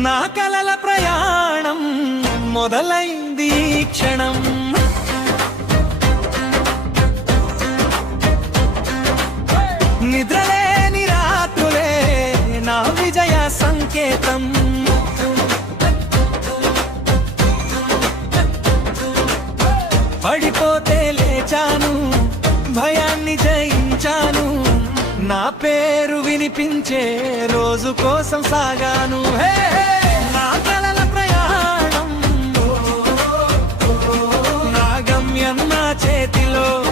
నా కలల ప్రయాణం మొదలైంది క్షణం. నిద్రలేని రాత్రులే నా విజయ సంకేతం. పడిపోతే లేచాను భయాన్ని జయించాను నా పేరు వినిపించే రోజు కోసం సాగాను. హే! చేతిలో.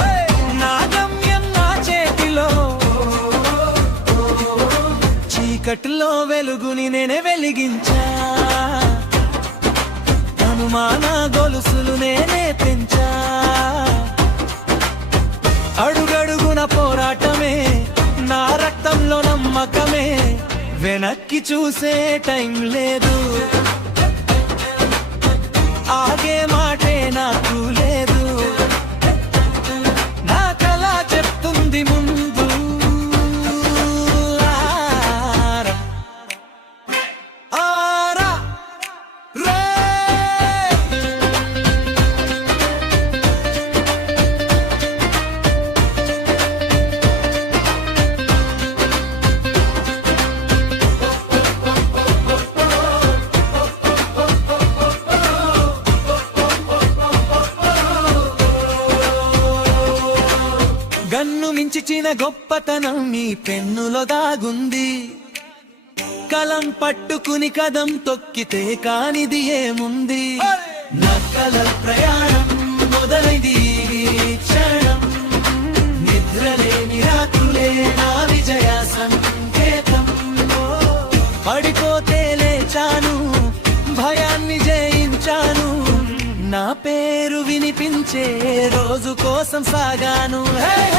హే! నా గమ్యం నా చేతిలో. చీకటిలో వెలుగుని నేనే వెలిగించా. అనుమాన గొలుసులు నేనే పెంచా. అడుగడుగున పోరాటమే నా రక్తంలో నమ్మకమే. వెనక్కి చూసే టైం లేదు. గన్ను గొప్పతనం మీ పెన్నులో దాగుంది. కలం పట్టుకుని కదం తొక్కితే కానిది ఏముంది? నక్కల ప్రయాణం మొదలైంది క్షణం. నిద్రలేని రాత్రులే నా విజయ సంకేతం. పడిపోతే లేచాను భయాన్ని జయించాను. నా పేరు వినిపించే రోజు కోసం సాగాను. హే,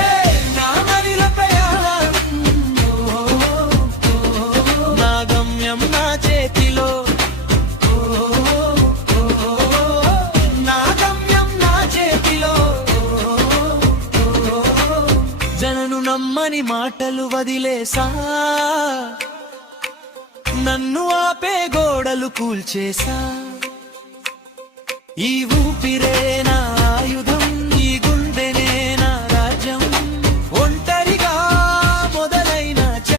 అని మాటలు వదిలేసా? నన్ను ఆపే గోడలు కూల్చేసా? ఈ ఊపిరేనా?